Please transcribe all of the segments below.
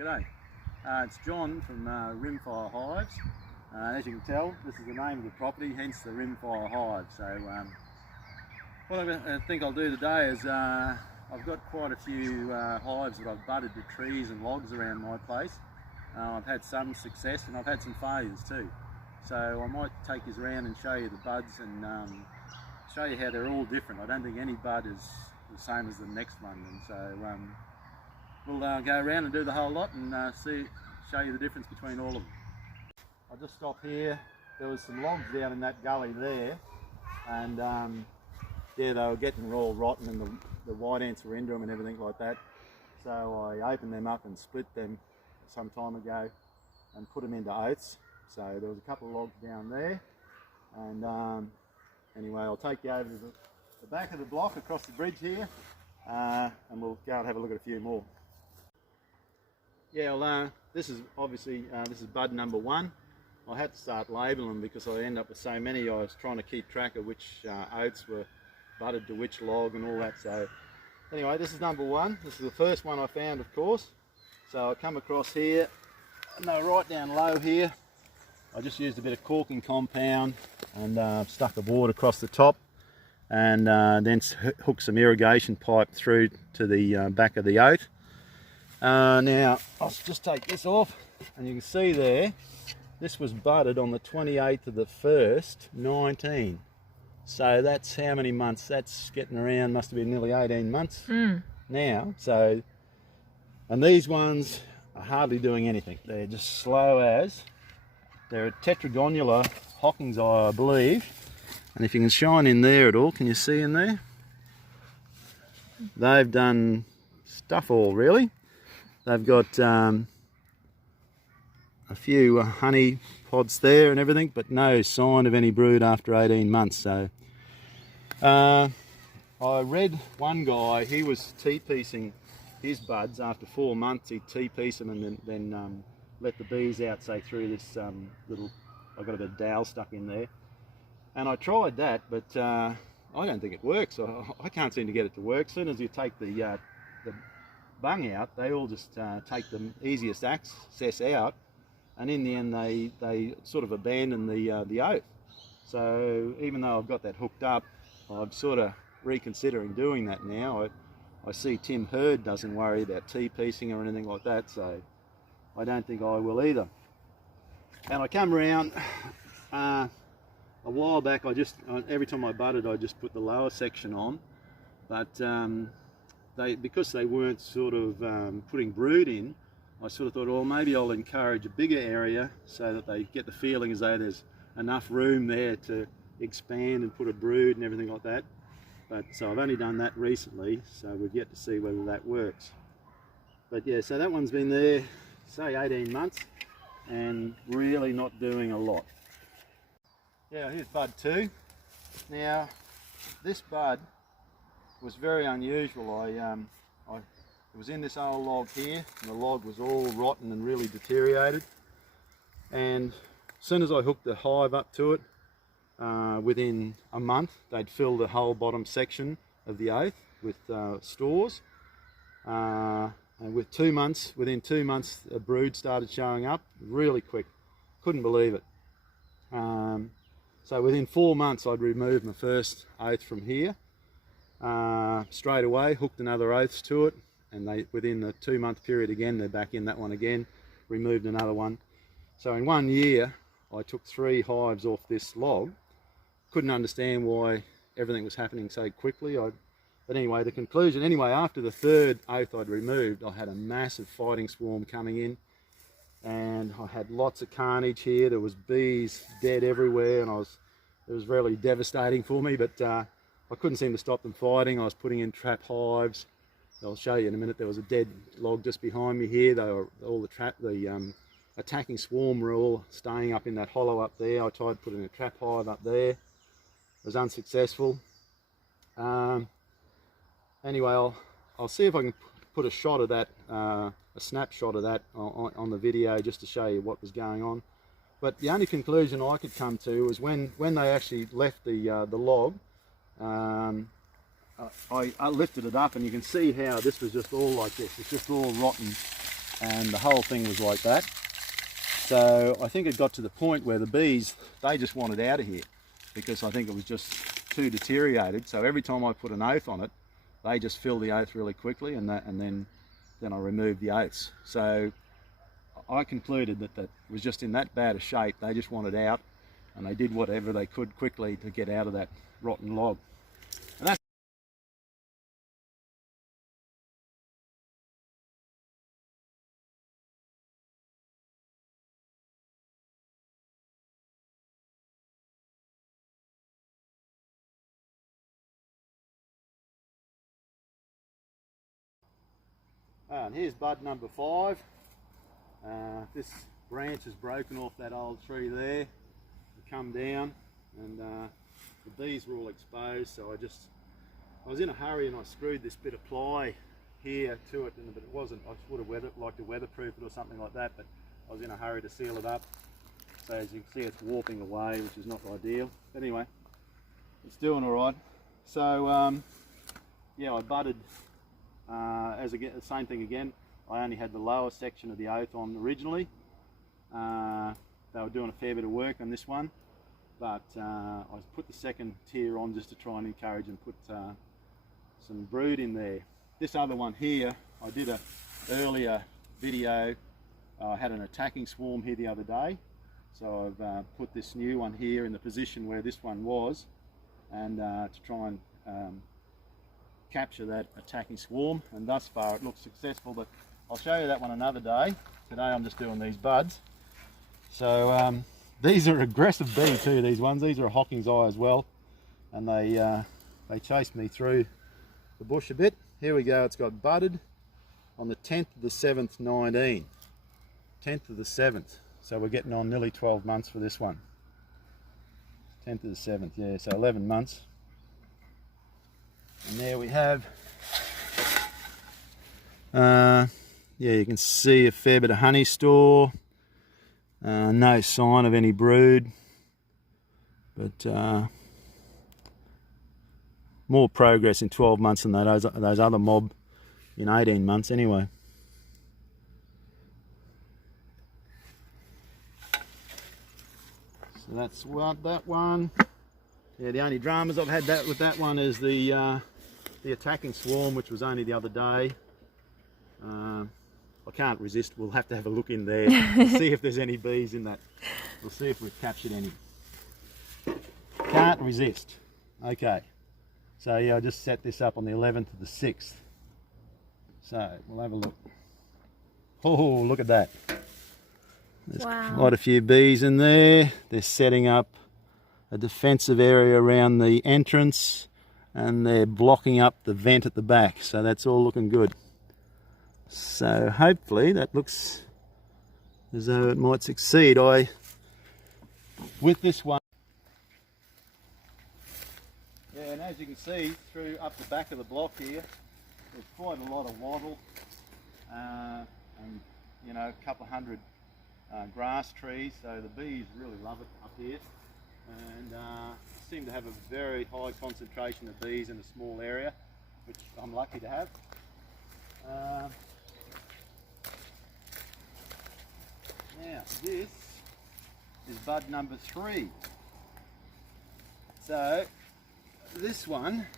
G'day. It's John from Rimfire Hives. As you can tell, this is the name of the property, hence the Rimfire Hive. So what I think I'll do today is I've got quite a few hives that I've budded to trees and logs around my place. I've had some success and I've had some failures too. So I might take you around and show you the buds and show you how they're all different. I don't think any bud is the same as the next one, and so we'll go around and do the whole lot and show you the difference between all of them. I'll just stop here. There was some logs down in that gully there, and yeah, they were getting all rotten and the white ants were into them and everything like that. So I opened them up and split them some time ago and put them into oats. So there was a couple of logs down there, and anyway, I'll take you over to the back of the block across the bridge here, and we'll go and have a look at a few more. Yeah, well, this is obviously this is bud number 1. I had to start labelling them because I end up with so many. I was trying to keep track of which oats were budded to which log and all that. So anyway, this is number 1. This is the first one I found, of course. So I come across here, and they're right down low here. I just used a bit of caulking compound and stuck a board across the top, and then hooked some irrigation pipe through to the back of the oat. Now I'll just take this off, and you can see there, this was budded on the 28th of the 1st, 19. So that's how many months? That's getting around, must have been nearly 18 months now. So, and these ones are hardly doing anything. They're just slow as. They're a tetragonula Hocking's eye, I believe. And if you can shine in there at all, can you see in there? They've done stuff all really. They've got a few honey pods there and everything, but no sign of any brood after 18 months. So I read one guy, he was T-piecing his buds. After 4 months he'd T-piece them and then let the bees out, say, through this little, I've got a bit of dowel stuck in there. And I tried that, but I don't think it works. I can't seem to get it to work. As soon as you take the bung out, they all just take the easiest access out, and in the end they sort of abandon the oat. So even though I've got that hooked up, I'm sort of reconsidering doing that now. I see Tim Hurd doesn't worry about T-piecing or anything like that, so I don't think I will either. And I come around a while back, every time I budded I just put the lower section on, but because they weren't sort of putting brood in, I sort of thought, well, maybe I'll encourage a bigger area so that they get the feeling as though there's enough room there to expand and put a brood and everything like that. But so I've only done that recently, so we've yet to see whether that works. But yeah, so that one's been there, say 18 months, and really not doing a lot. Yeah, here's bud 2. Now, this bud was very unusual. It was in this old log here, and the log was all rotten and really deteriorated. And as soon as I hooked the hive up to it, within a month, they'd fill the whole bottom section of the oat with stores. And within 2 months, a brood started showing up really quick. Couldn't believe it. So within 4 months, I'd removed my first oat from here. Straight away, hooked another oath to it, and within the 2 month period again, they're back in that one again, removed another one. So in 1 year, I took 3 hives off this log. Couldn't understand why everything was happening so quickly. But anyway, the conclusion, after the 3rd oath I'd removed, I had a massive fighting swarm coming in, and I had lots of carnage here. There was bees dead everywhere, and it was really devastating for me, but I couldn't seem to stop them fighting. I was putting in trap hives. I'll show you in a minute. There was a dead log just behind me here. They were all the attacking swarm were all staying up in that hollow up there. I tried putting a trap hive up there. It was unsuccessful. Anyway, I'll see if I can put a shot of that, a snapshot of that on the video, just to show you what was going on. But the only conclusion I could come to was when they actually left the log, I lifted it up, and you can see how this was just all like this. It's just all rotten and the whole thing was like that. So I think it got to the point where the bees, they just wanted out of here because I think it was just too deteriorated. So every time I put an oath on it, they just fill the oath really quickly, and then I removed the oaths. So I concluded that it was just in that bad a shape. They just wanted out, and they did whatever they could quickly to get out of that rotten log. And that's and here's bud number 5. This branch is broken off that old tree there. It come down, and the bees were all exposed. So I was in a hurry, and I screwed this bit of ply here to it, but it wasn't. I would have liked to weatherproof it or something like that, but I was in a hurry to seal it up. So as you can see, it's warping away, which is not ideal. But anyway, it's doing all right. So yeah, I budded. The same thing again, I only had the lower section of the oath on originally. They were doing a fair bit of work on this one, but I put the second tier on just to try and encourage and put some brood in there. This other one here, I did a earlier video. I had an attacking swarm here the other day, so I've put this new one here in the position where this one was, and to try and capture that attacking swarm, and thus far it looks successful, but I'll show you that one another day. Today I'm just doing these buds. So these are aggressive bee too, these ones. These are a Hocking's eye as well, and they chased me through the bush a bit. Here we go, it's got budded on the 10th of the 7th 19. 10th of the 7th, so we're getting on nearly 12 months for this one. 10th of the 7th, yeah, so 11 months. And there we have, yeah, you can see a fair bit of honey store, no sign of any brood, but more progress in 12 months than those other mob in 18 months anyway. So that's what that one. Yeah, the only dramas I've had with that one is the attacking swarm, which was only the other day. I can't resist. We'll have to have a look in there and see if there's any bees in that. We'll see if we've captured any. Can't resist. Okay. So yeah, I just set this up on the 11th of the 6th. So we'll have a look. Oh, look at that. There's quite a few bees in there. They're setting up a defensive area around the entrance, and they're blocking up the vent at the back, so that's all looking good. So hopefully that looks as though it might succeed. With this one, yeah, and as you can see through up the back of the block here, there's quite a lot of wattle, and you know, a couple of hundred grass trees, so the bees really love it up here. And seem to have a very high concentration of bees in a small area, which I'm lucky to have. Now this is bud number 3. So this one,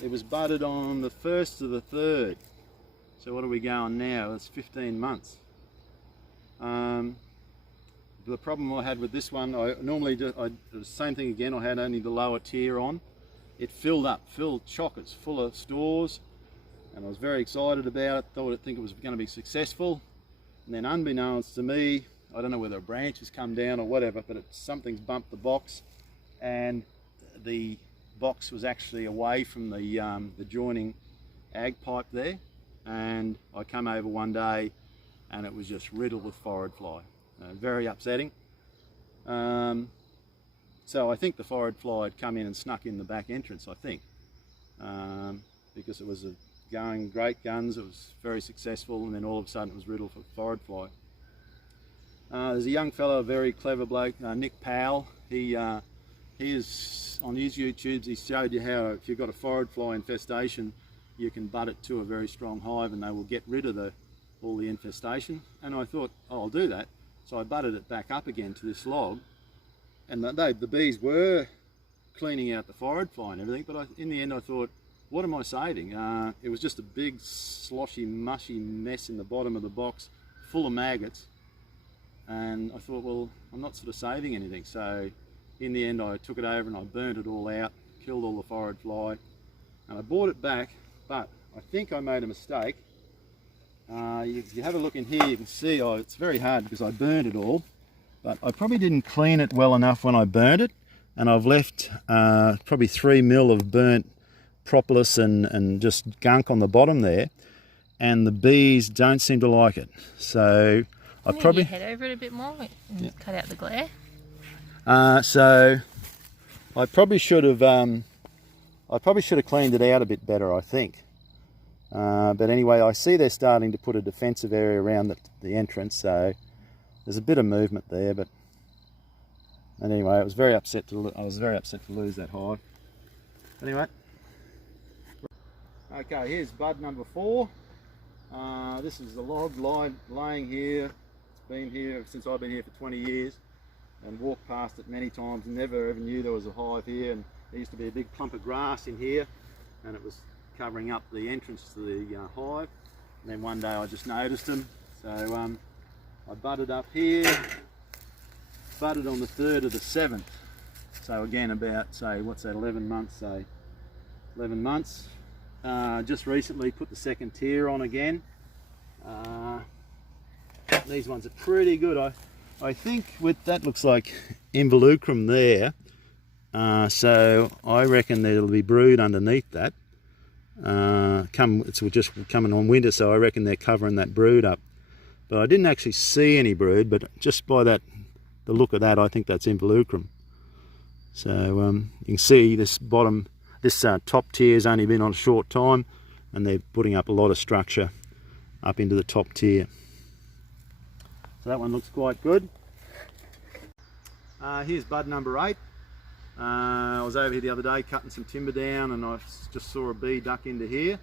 it was budded on the 1st of the 3rd. So what are we going now? It's 15 months. The problem I had with this one, I normally do the same thing again. I had only the lower tier on. It filled chockers full of stores, and I was very excited about it. Think it was going to be successful, and then unbeknownst to me, I don't know whether a branch has come down or whatever, but something's bumped the box, and the box was actually away from the joining ag pipe there, and I come over one day, and it was just riddled with forward fly. Very upsetting. So I think the forward fly had come in and snuck in the back entrance, I think, because it was going great guns, it was very successful, and then all of a sudden it was riddled for forward fly. There's a young fellow, a very clever bloke, Nick Powell. He is on his YouTubes. He showed you how if you've got a forward fly infestation, you can butt it to a very strong hive and they will get rid of all the infestation. And I thought, oh, I'll do that. So I butted it back up again to this log, and the bees were cleaning out the forage fly and everything, but in the end I thought, what am I saving? It was just a big sloshy, mushy mess in the bottom of the box, full of maggots. And I thought, well, I'm not sort of saving anything. So in the end I took it over and I burnt it all out, killed all the forage fly, and I brought it back, but I think I made a mistake. If you have a look in here, you can see it's very hard because I burnt it all, but I probably didn't clean it well enough when I burnt it, and I've left probably 3 mil of burnt propolis and just gunk on the bottom there, and the bees don't seem to like it. So I probably head over it a bit more and cut out the glare. So I probably should have cleaned it out a bit better, I think. But anyway, I see they're starting to put a defensive area around the entrance, so there's a bit of movement there. But anyway, I was very upset to lose that hive. Anyway, okay, here's bud number 4. This is the log laying here. It's been here since I've been here for 20 years, and walked past it many times and never ever knew there was a hive here. And there used to be a big clump of grass in here, and it was covering up the entrance to the hive. And then one day I just noticed them, so I budded up here, budded on the 3rd of the 7th. So again, about, say, what's that, 11 months, say 11 months. Just recently put the second tier on again. These ones are pretty good. I think that looks like involucrum there. So I reckon there'll be brood underneath that. It's just coming on winter, so I reckon they're covering that brood up. But I didn't actually see any brood, but just by the look of that, I think that's involucrum. So you can see this top tier's only been on a short time, and they're putting up a lot of structure up into the top tier. So that one looks quite good. Here's bud number 8. I was over here the other day cutting some timber down, and I just saw a bee duck into here.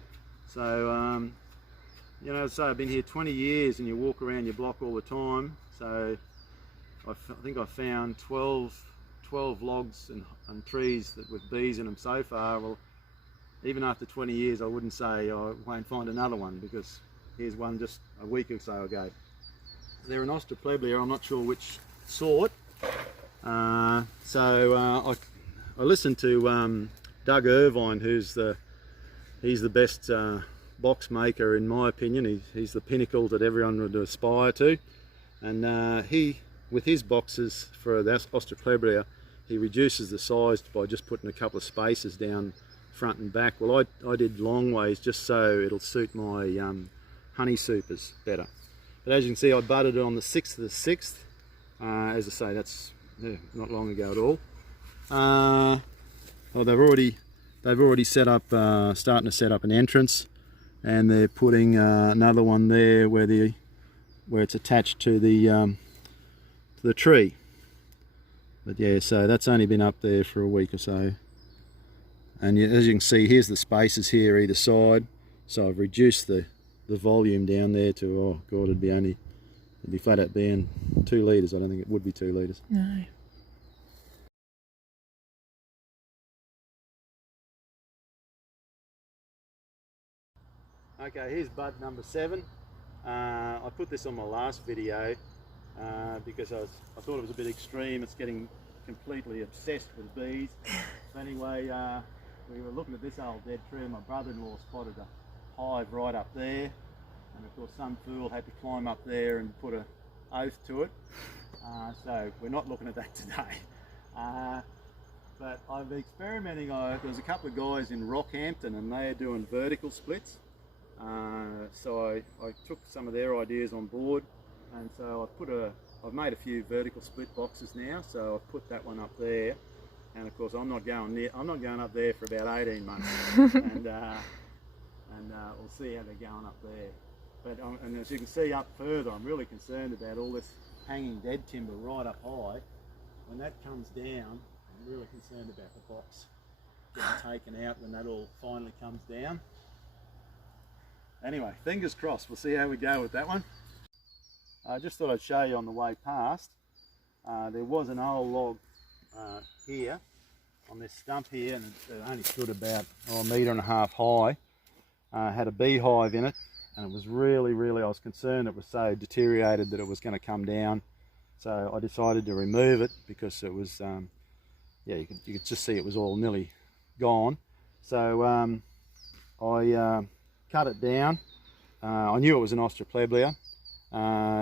So, you know, so I've been here 20 years and you walk around your block all the time. So I think I found 12 logs and trees with bees in them so far. Well, even after 20 years, I wouldn't say I won't find another one, because here's one just a week or so ago. They're an Ostropleblea, I'm not sure which sort. I listened to Doug Irvine, he's the best box maker in my opinion. He's the pinnacle that everyone would aspire to, and he, with his boxes for the Ostropleblea, he reduces the size by just putting a couple of spaces down front and back. Well, I did long ways just so it'll suit my honey supers better. But as you can see, I budded it on the 6th of the 6th. As I say, that's not long ago at all. Well, they've already set up, starting to set up an entrance, and they're putting another one there where it's attached to the tree. But yeah, so that's only been up there for a week or so. And as you can see, here's the spaces here either side. So I've reduced the volume down there to, oh god, it'd be flat out being 2 litres. I don't think it would be 2 litres. No. Okay, here's bud number 7. I put this on my last video because I thought it was a bit extreme. It's getting completely obsessed with bees. So anyway, we were looking at this old dead tree, and my brother-in-law spotted a hive right up there, and of course some fool had to climb up there and put an oath to it. So we're not looking at that today. But I've been experimenting. There was a couple of guys in Rockhampton, and they are doing vertical splits. So I took some of their ideas on board, and so I've made a few vertical split boxes now. So I've put that one up there, and of course I'm not going up there for about 18 months, and we'll see how they're going up there. But and as you can see up further, I'm really concerned about all this hanging dead timber right up high. When that comes down, I'm really concerned about the box getting taken out when that all finally comes down. Anyway, fingers crossed, we'll see how we go with that one. I just thought I'd show you on the way past, there was an old log here on this stump here, and it only stood about 1.5 meters high. Had a beehive in it, and it was really, I was concerned it was so deteriorated that it was going to come down. So I decided to remove it because it was, yeah, you could just see it was all nearly gone. So I cut it down. I knew it was an Australoplegia,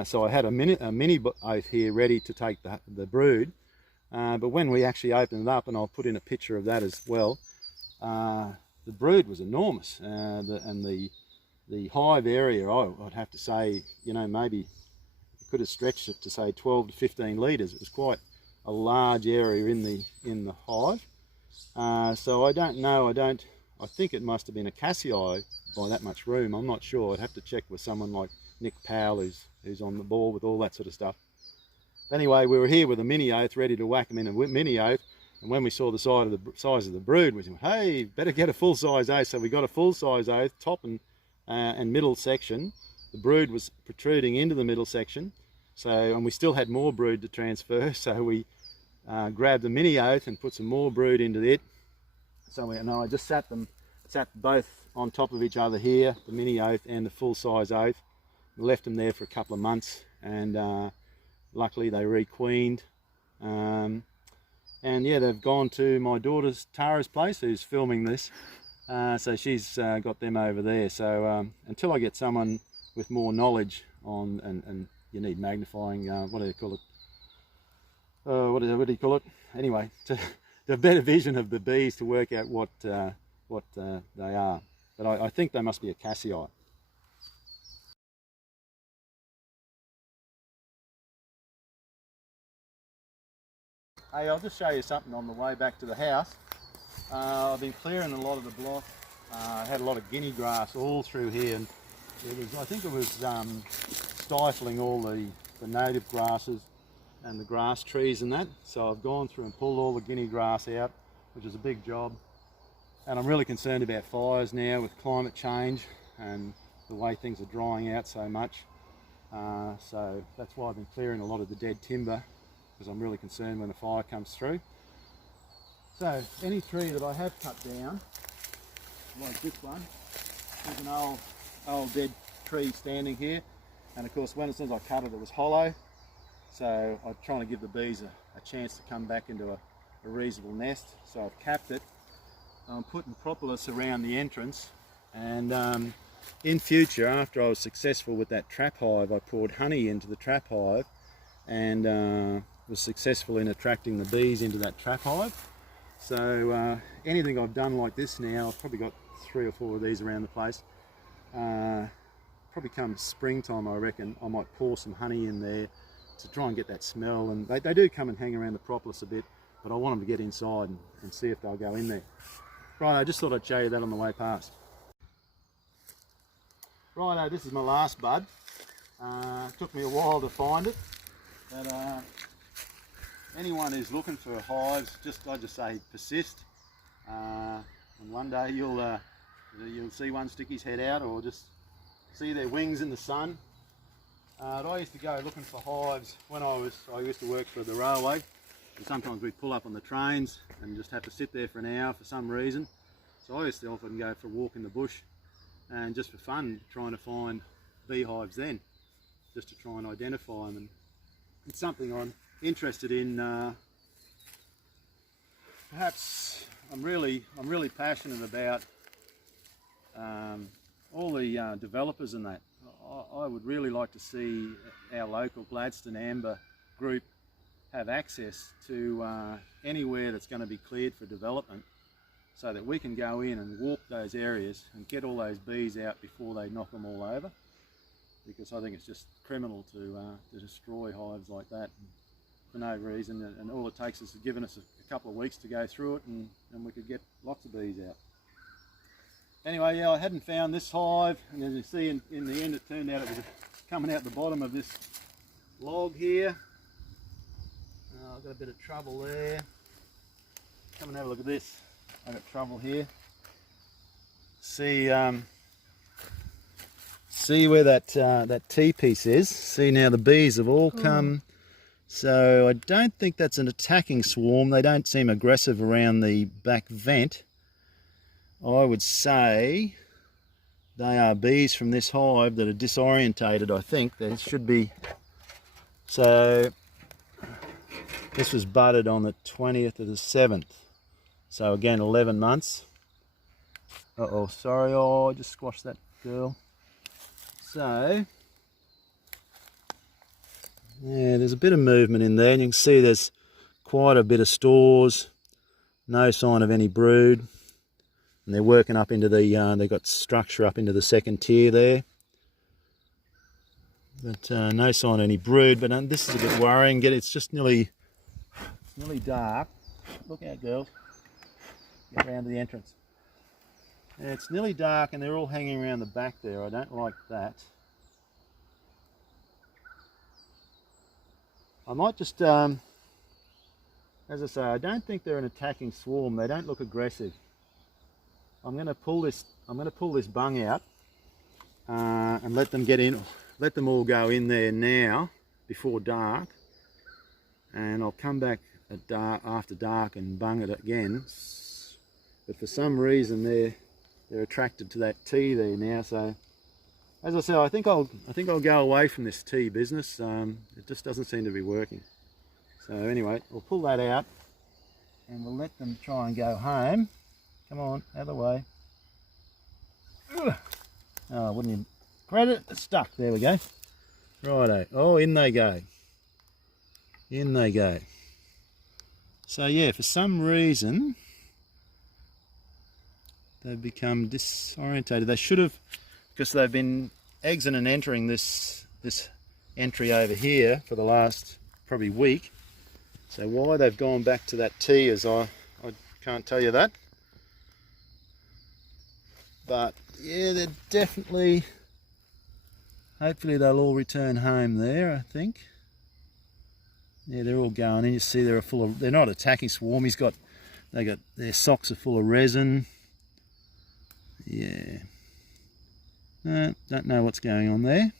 so I had a mini oath here ready to take the brood. But when we actually opened it up, and I'll put in a picture of that as well, the brood was enormous, and the hive area, I'd have to say, you know, maybe you could have stretched it to say 12 to 15 litres. It was quite a large area in the hive. So I don't know, I think it must have been a Cassii by that much room. I'm not sure. I'd have to check with someone like Nick Powell, who's on the ball with all that sort of stuff. But anyway, we were here with a mini oath ready to whack them in a mini oath, and when we saw the size of the brood, we said, hey, better get a full size oath. So we got a full size oath, top and middle section. The brood was protruding into the middle section, and we still had more brood to transfer, so we grabbed the mini oath and put some more brood into it. So I just sat both on top of each other here, the mini oath and the full size oath. We left them there for a couple of months, and luckily they requeened. And yeah, they've gone to my daughter's Tara's place, who's filming this. So she's got them over there. So until I get someone with more knowledge on, and you need magnifying, what do you call it? What do you call it? Anyway, to a better vision of the bees to work out what they are. But I think they must be a Cassii. Hey, I'll just show you something on the way back to the house. I've been clearing a lot of the block. I had a lot of guinea grass all through here, and I think it was stifling all the native grasses and the grass trees and that. So I've gone through and pulled all the guinea grass out, which is a big job. And I'm really concerned about fires now with climate change and the way things are drying out so much. So that's why I've been clearing a lot of the dead timber, because I'm really concerned when a fire comes through. So any tree that I have cut down, like this one, there's an old dead tree standing here, and of course as soon as I cut it, it was hollow. So I'm trying to give the bees a chance to come back into a reasonable nest. So I've capped it. I'm putting propolis around the entrance, and in future, after I was successful with that trap hive, I poured honey into the trap hive, and was successful in attracting the bees into that trap hive. So anything I've done like this now, I've probably got 3 or 4 of these around the place. Probably come springtime, I reckon, I might pour some honey in there to try and get that smell. And they do come and hang around the propolis a bit, but I want them to get inside and see if they'll go in there. Right, I just thought I'd show you that on the way past. Righto, this is my last bud. Took me a while to find it, but anyone who's looking for hives, I just say persist, and one day you'll see one stick his head out, or just see their wings in the sun. I used to go looking for hives when I used to work for the railway, and sometimes we'd pull up on the trains and just have to sit there for an hour for some reason. So I used to often go for a walk in the bush, and just for fun, trying to find beehives then, just to try and identify them. And it's something I'm interested in. Perhaps I'm really passionate about all the developers and that. I would really like to see our local Gladstone Amber group have access to anywhere that's going to be cleared for development, so that we can go in and walk those areas and get all those bees out before they knock them all over. Because I think it's just criminal to destroy hives like that for no reason, and all it takes is giving us a couple of weeks to go through it, and we could get lots of bees out. Anyway, yeah, I hadn't found this hive, and as you see in the end, it turned out it was coming out the bottom of this log here. I've got a bit of trouble there. Come and have a look at this. I've got trouble here. See, see where that that T-piece is. See now the bees have all come. So I don't think that's an attacking swarm. They don't seem aggressive around the back vent. I would say they are bees from this hive that are disorientated, I think. There should be... So this was budded on the 20th of the 7th. So again, 11 months. Uh-oh, sorry, I just squashed that girl. So, yeah, there's a bit of movement in there, and you can see there's quite a bit of stores, no sign of any brood, and they're working up into the, they've got structure up into the second tier there, but no sign of any brood. But this is a bit worrying. It's just nearly dark. Look out, girls. Get round to the entrance. Yeah, it's nearly dark and they're all hanging around the back there. I don't like that. I might just, as I say, I don't think they're an attacking swarm. They don't look aggressive. I'm going to pull this bung out and let them get in. Let them all go in there now before dark, and I'll come back at after dark and bung it again. But for some reason they're attracted to that tea there now. So as I said, I think I'll go away from this tea business. It just doesn't seem to be working. So anyway, we'll pull that out and we'll let them try and go home. Come on, out of the way. Oh, wouldn't you credit? It's stuck. There we go. Righto. Oh, in they go. In they go. So yeah, for some reason they've become disorientated. They should have, because they've been exiting and entering this entry over here for the last probably week. So why they've gone back to that T is I can't tell you that. But yeah, they're definitely, hopefully they'll all return home there, I think. Yeah, they're all going in. You see they're full of, they're not attacking swarm. They got their socks are full of resin. Yeah. No, don't know what's going on there.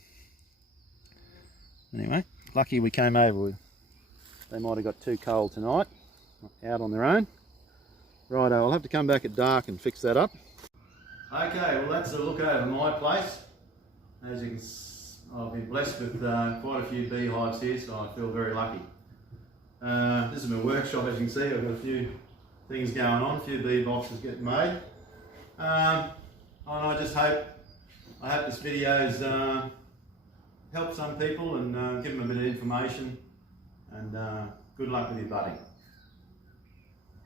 Anyway, lucky we came over with. They might have got too cold tonight, out on their own. Righto, I'll have to come back at dark and fix that up. Okay, well that's a look over my place. As you can see, I've been blessed with quite a few beehives here, so I feel very lucky. This is my workshop, as you can see. I've got a few things going on, a few bee boxes getting made. And I just hope this video's helped some people and give them a bit of information, and good luck with your budding.